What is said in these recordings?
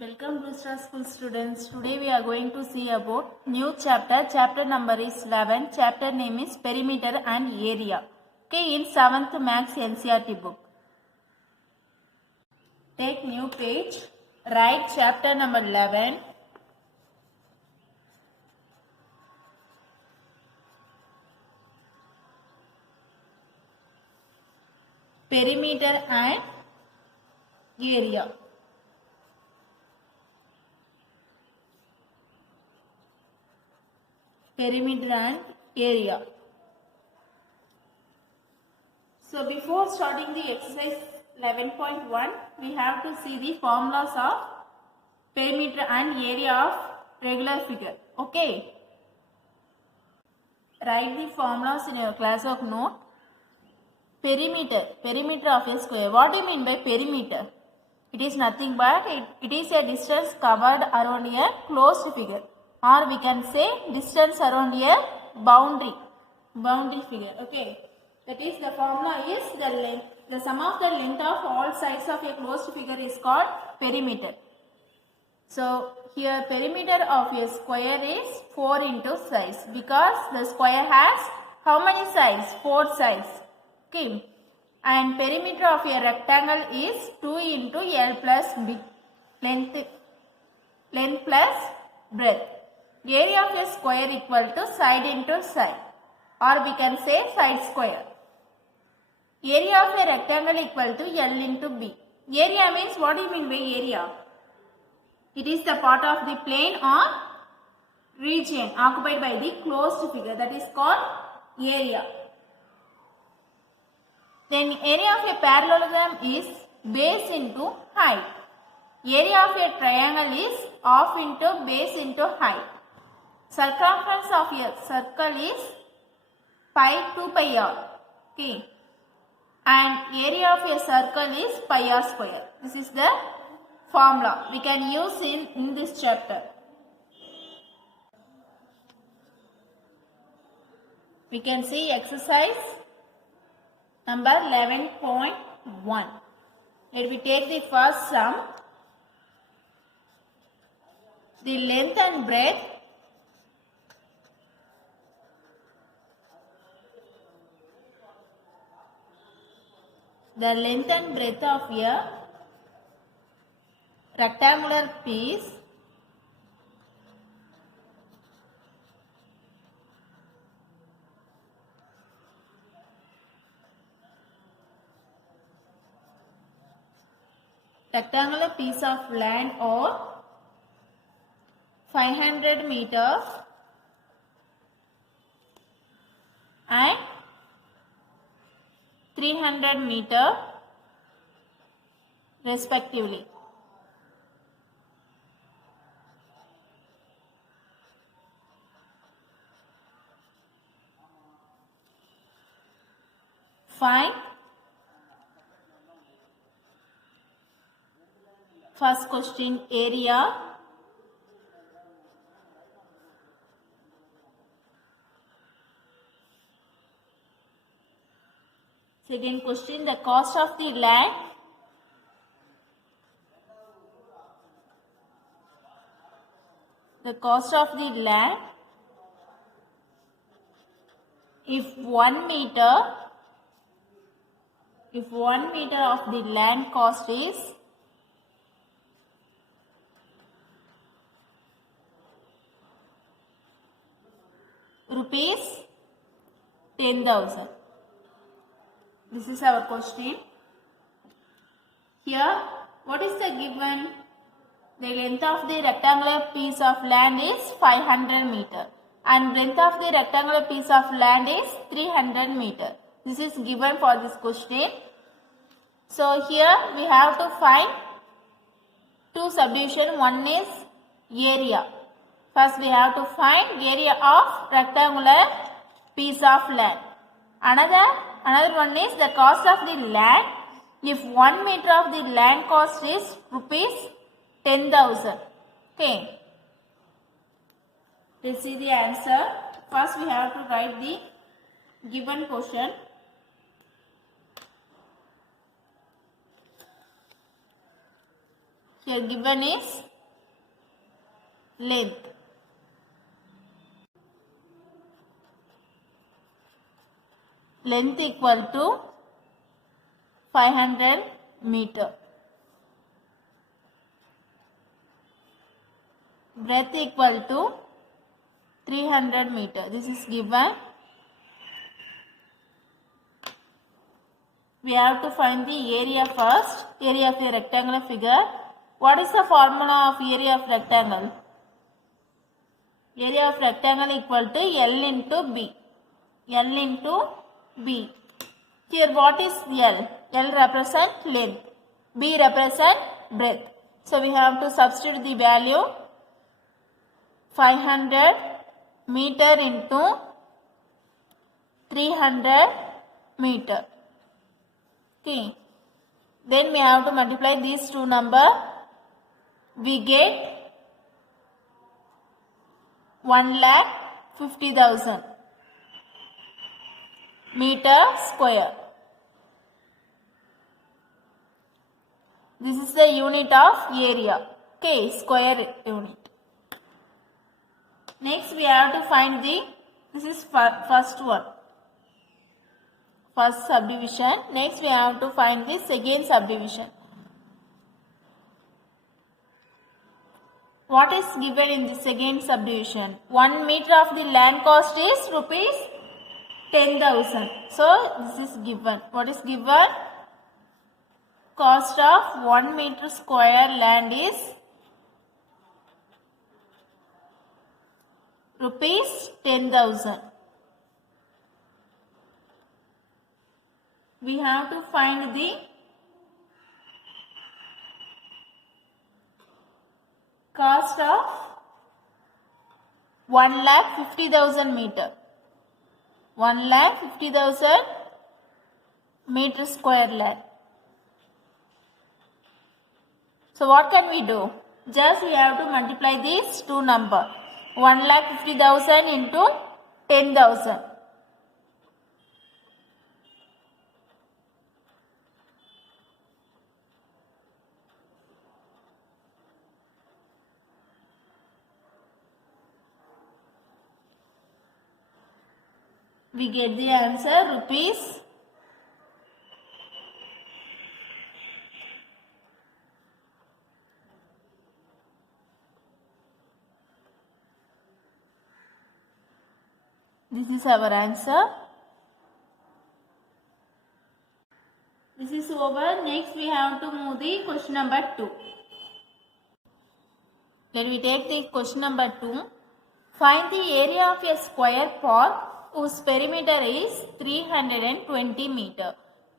Welcome to Star School students. Today we are going to see about new chapter. Chapter number is 11. Chapter name is Perimeter and Area. Okay, in 7th Max NCERT book. Take new page. Write chapter number 11. Perimeter and Area. Perimeter and area. So before starting the exercise 11.1, we have to see the formulas of perimeter and area of regular figure. Okay. Write the formulas in your class work note. Perimeter of a square. What do you mean by perimeter? It is nothing but it is a distance covered around a closed figure. Or we can say distance around a boundary figure. Okay, that is the formula is the length. The sum of the length of all sides of a closed figure is called perimeter. So here perimeter of a square is 4 into sides because the square has how many sides? 4 sides. Okay, and perimeter of a rectangle is 2 into L plus B, length plus breadth. Area of a square equal to side into side, or we can say side square. Area of a rectangle equal to L into B. Area means, what do you mean by area? It is the part of the plane or region occupied by the closed figure, that is called area. Then area of a parallelogram is base into height. Area of a triangle is half into base into height. Circumference of a circle is pi 2 pi r. Okay. And area of a circle is pi r square. This is the formula we can use in this chapter. We can see exercise number 11.1. Let me take the first sum. The length and breadth of a rectangular piece of land or 500 meters and 300 meters respectively. Find first question area. Second question, the cost of the land. The cost of the land, if 1 meter of the land cost is rupees 10,000. This is our question. Here, what is the given? The length of the rectangular piece of land is 500 meter and length of the rectangular piece of land is 300 meter. This is given for this question. So here we have to find two subdivision. One is area. First we have to find area of rectangular piece of land. Another one is the cost of the land. If 1 meter of the land cost is rupees 10,000. Okay. Let's see the answer. First we have to write the given question. Here given is length. Length equal to 500 meter. Breadth equal to 300 meter. This is given. We have to find the area first. Area of a rectangular figure. What is the formula of area of rectangle? Area of rectangle equal to L into B. L into B. Here what is L? L represent length. B represent breadth. So we have to substitute the value 500 meter into 300 meter. Okay. Then we have to multiply these two numbers. We get 1,50,000 meter square. This is the unit of area. Okay, square unit. Next we have to find this is first one. First subdivision. Next we have to find the second subdivision. What is given in the second subdivision? 1 meter of the land cost is rupees 10,000. So this is given. What is given? Cost of 1 meter square land is rupees 10,000. We have to find the cost of 1,50,000 meter. 1,50,000 meter square land. So what can we do? Just we have to multiply these two numbers. 1,50,000 into 10,000. We get the answer rupees 10,000. This is our answer. This is over. Next we have to move the question number 2. Let me take the question number 2. Find the area of a square park whose perimeter is 320 meter.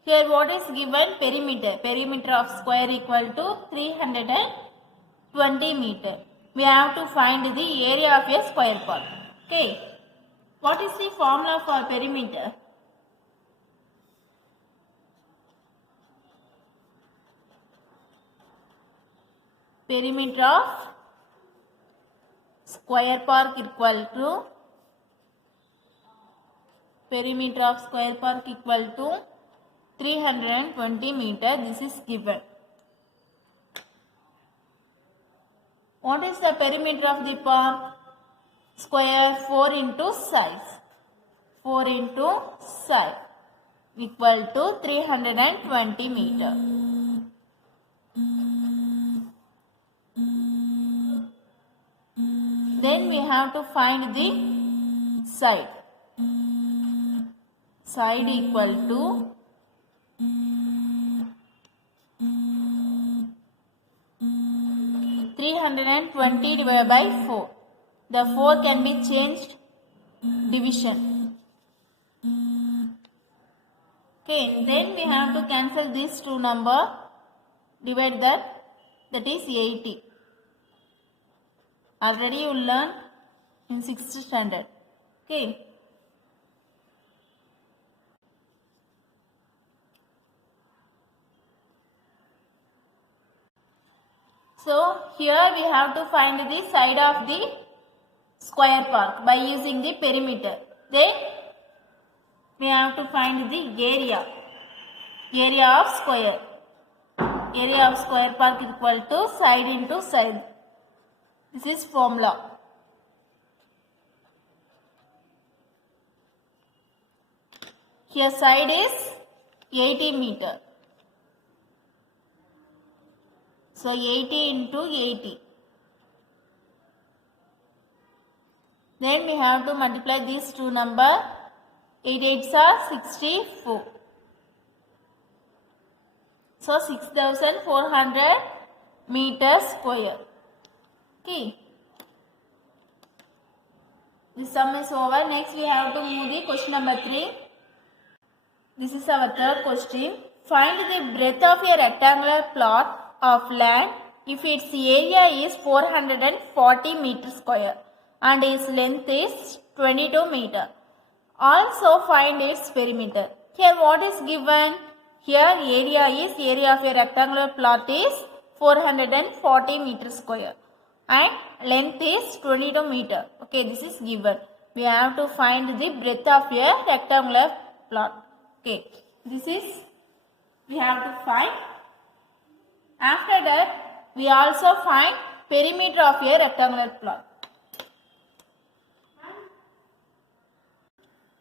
Here what is given? Perimeter. Perimeter of square equal to 320 meter. We have to find the area of a square park. Okay. What is the formula for perimeter? Perimeter of square park equal to perimeter of square park equal to 320 meter. This is given. What is the perimeter of the park? Square 4 into size. 4 into size equal to 320 meter. Then we have to find the side. Side equal to 320 divided by 4. The 4 can be changed division. Okay, then we have to cancel these two numbers. Divide that is 80. Already you learned in 6th standard. Okay. So here we have to find the side of the square park by using the perimeter. Then we have to find the area of square. area of square park equal to side into side. This is formula. Here side is 80 meter. So 80 into 80. Then we have to multiply these two numbers. 8 8s are 64. So 6400 meters square. Okay. This sum is over. Next we have to move the question number 3. This is our third question. Find the breadth of a rectangular plot of land if its area is 440 meters square and its length is 22 meter. Also find its perimeter. Here what is given? Here area of a rectangular plot is 440 meters square and length is 22 meter. Okay, this is given. We have to find the breadth of a rectangular plot. Okay, this is we have to find. After that, we also find perimeter of a rectangular plot.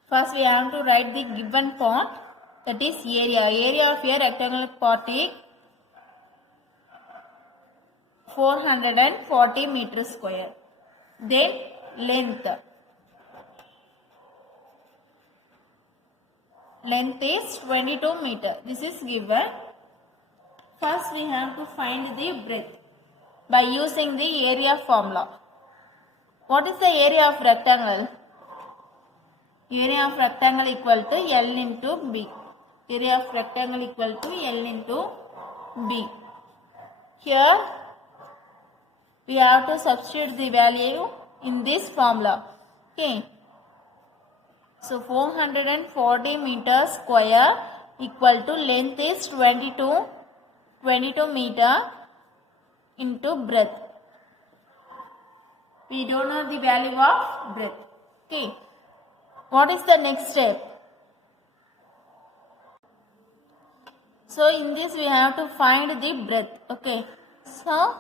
First, we have to write the given point, that is area. Area of a rectangular plot is 440 meters square. Then length. Length is 22 meter. This is given. First we have to find the breadth by using the area formula. What is the area of rectangle? Area of rectangle equal to L into B. Area of rectangle equal to L into B. Here we have to substitute the value in this formula. Okay. So 440 meters square equal to length is 22 meter into breadth. We don't know the value of breadth. Okay. What is the next step? So in this we have to find the breadth. Okay. So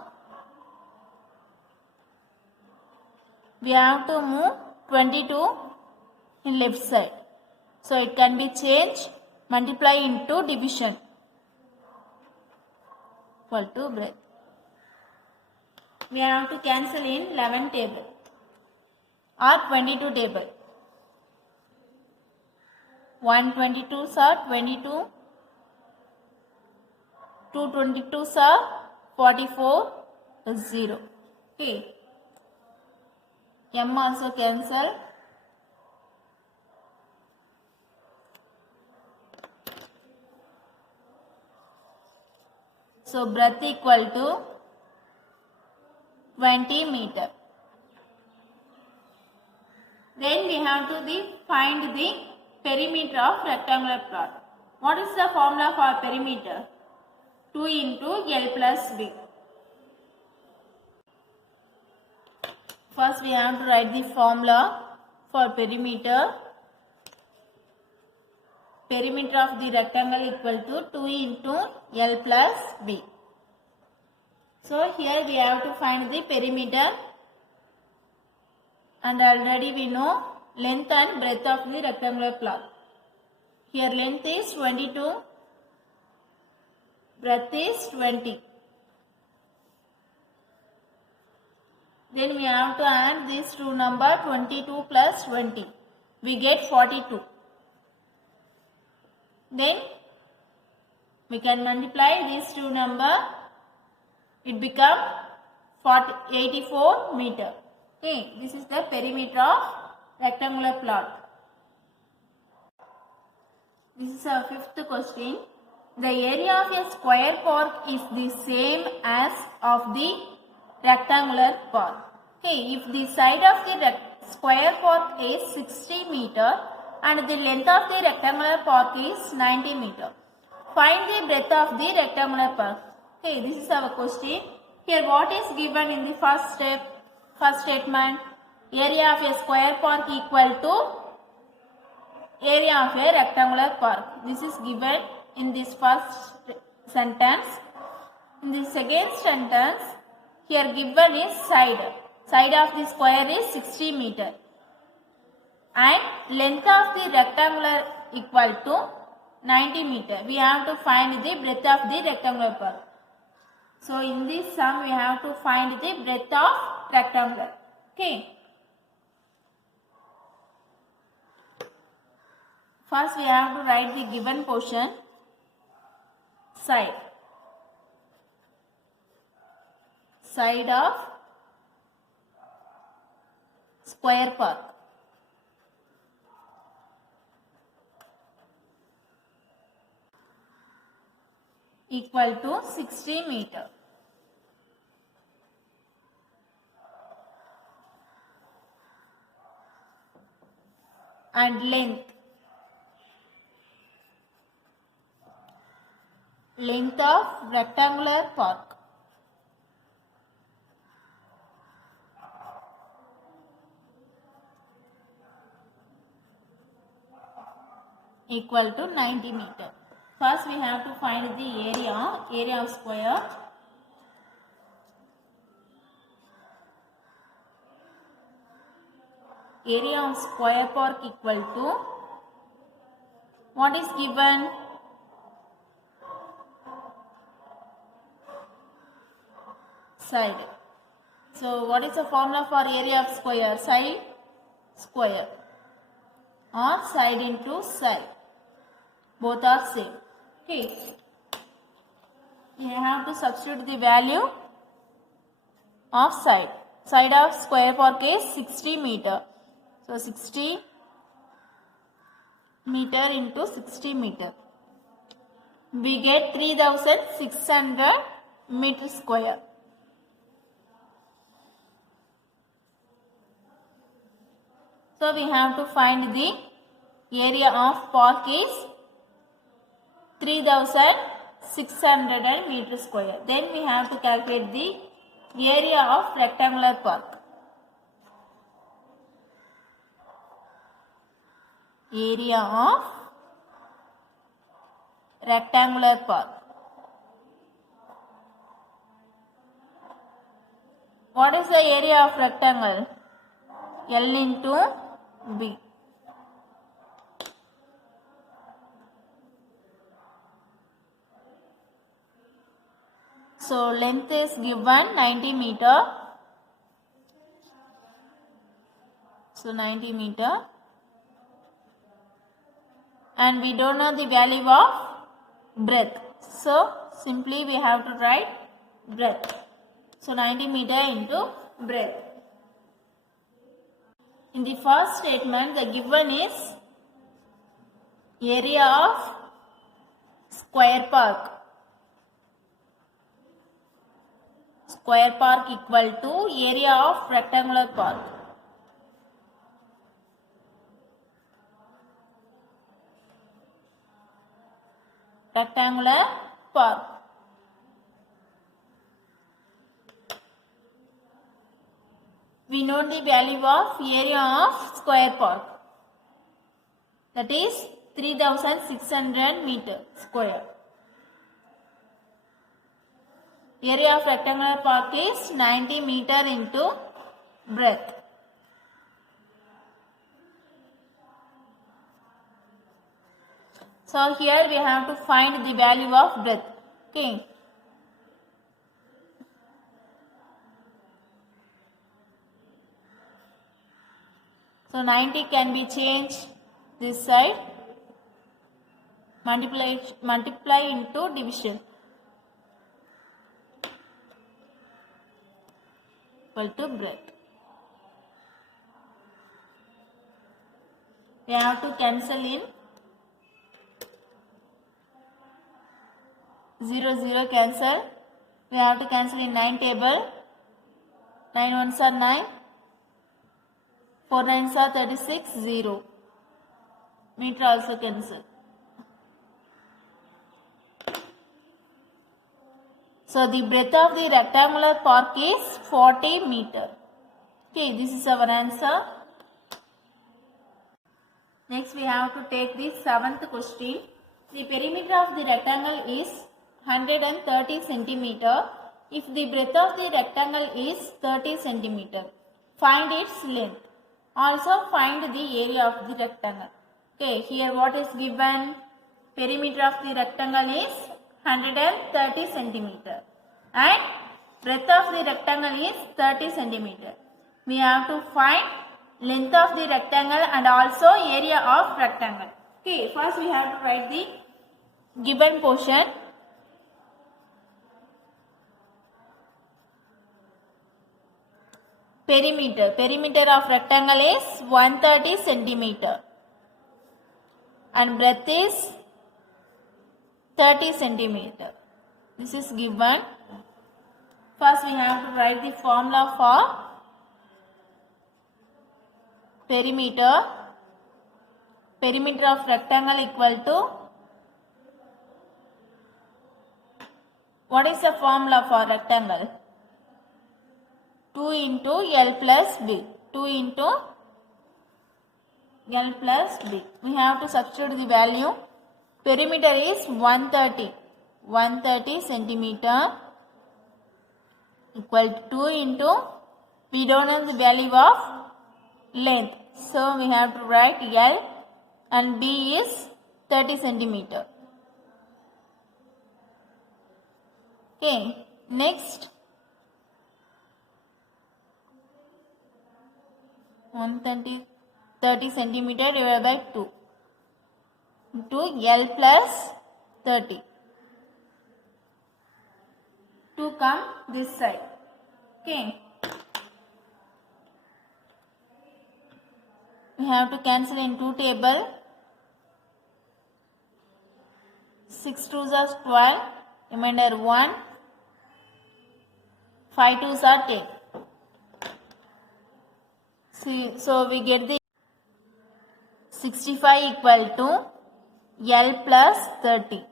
we have to move 22 in left side. So it can be changed, multiply into division equal to breadth. We have to cancel in 11 table or 22 table. 122s are 22, 222s are 44, 0. Okay. M also cancel. So breadth equal to 20 meter. Then we have to find the perimeter of rectangular plot. What is the formula for perimeter? 2 into L plus B. First we have to write the formula for perimeter. Perimeter of the rectangle equal to 2 into L plus B. So here we have to find the perimeter, and already we know length and breadth of the rectangular plot. Here length is 22, breadth is 20. Then we have to add these two numbers, 22 plus 20. We get 42. Then we can multiply these two numbers. It becomes 84 meter. Okay, this is the perimeter of rectangular plot. This is our fifth question. The area of a square park is the same as of the rectangular park. Okay, if the side of the square park is 60 meter and the length of the rectangular park is 90 meter, find the breadth of the rectangular park. Okay, this is our question. Here what is given in the first statement? Area of a square park equal to area of a rectangular park. This is given in this first sentence. In the second sentence, here given is side. Side of the square is 60 meter. And length of the rectangular equal to 90 meter. We have to find the breadth of the rectangular part. So in this sum we have to find the breadth of rectangular. Okay. First we have to write the given portion. Side. Side of square park. Equal to 60 meter. And length of rectangular park. Equal to 90 meter. First we have to find the area of square. Area of square park equal to, what is given? Side. So what is the formula for area of square? Side square or side into side. Both are same. Okay. You have to substitute the value of side. Side of square park is 60 meter. So 60 meter into 60 meter. We get 3600 meter square. So we have to find the area of park is 3600 meter square. Then we have to calculate the area of rectangular park. Area of rectangular park. What is the area of rectangle? L into B. So length is given 90 meter. So 90 meter. And we don't know the value of breadth. So simply we have to write breadth. So 90 meter into breadth. In the first statement, the given is area of square park. Square park equal to area of rectangular park. Rectangular park. We know the value of area of square park. That is 3600 meter square. Area of rectangular park is 90 meter into breadth. So here we have to find the value of breadth. Okay. So 90 can be changed this side. Multiply into division. Equal to breadth. We have to cancel in. 0, 0 cancel. We have to cancel in 9 table. 9 ones are 9. 4 nines are 36, 0. Meter also cancel. So the breadth of the rectangular park is 40 meter. Okay, this is our answer. Next we have to take the 7th question. The perimeter of the rectangle is 130 centimeter if the breadth of the rectangle is 30 centimeter. Find its length. Also find the area of the rectangle. Okay, here what is given? Perimeter of the rectangle is 130 centimeter and breadth of the rectangle is 30 centimeter. We have to find length of the rectangle and also area of rectangle. Okay, first we have to write the given portion. Perimeter of rectangle is 130 centimeter and breadth is 30 centimeter. This is given. First we have to write the formula for perimeter. Perimeter of rectangle equal to, what is the formula for rectangle? 2 into L plus B. 2 into L plus B. We have to substitute the value. Perimeter is 130 centimeter equal to 2 into, we don't know the value of length. So we have to write L and B is 30 centimeter. Okay, next 30 centimeter divided by 2 into L plus 30. 2 come this side. Okay. We have to cancel in 2 table. 6 2s are 12. Remainder 1. 5 2s are 10. So we get the 65 equal to L plus 30.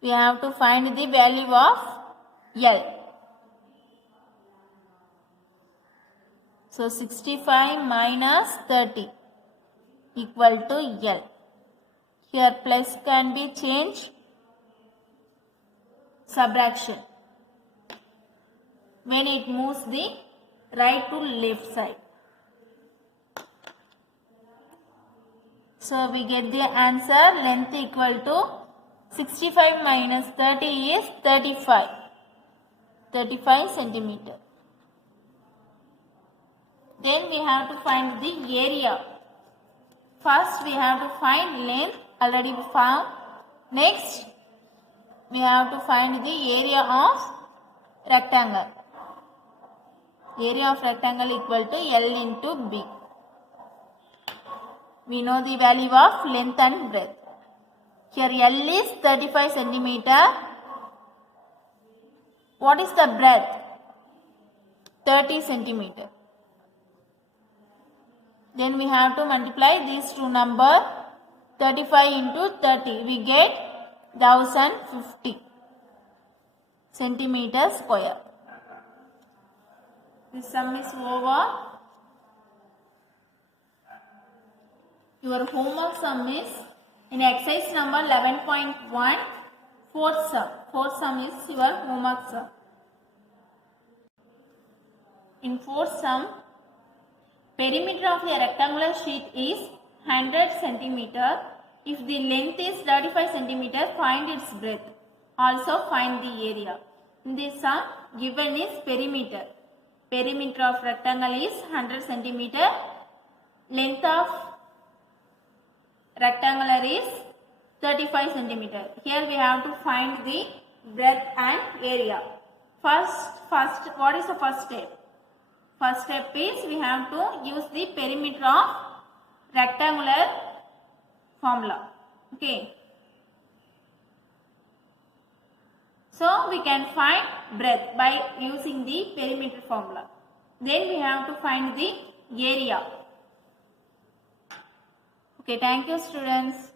We have to find the value of L. So 65 minus 30 equal to L. Here plus can be changed subtraction when it moves the right to left side. So we get the answer length equal to 65 minus 30 is 35 centimeter. Then we have to find the area. First we have to find length, already we found. Next we have to find the area of rectangle. Area of rectangle equal to L into B. We know the value of length and breadth. Here L is 35 centimeter. What is the breadth? 30 centimeter. Then we have to multiply these two numbers. 35 into 30. We get 1050 centimeter square. This sum is over. Your homework sum is in exercise number 11.1, fourth sum. Fourth sum is your homework sum. In fourth sum, perimeter of the rectangular sheet is 100 centimeter. If the length is 35 centimeter, find its breadth. Also find the area. In this sum, given is perimeter. Perimeter of rectangle is 100 centimeter. Length of rectangular is 35 centimeter. Here we have to find the breadth and area. First, what is the first step? First step is we have to use the perimeter of rectangular formula. Okay. So we can find breadth by using the perimeter formula. Then we have to find the area. Okay, thank you students.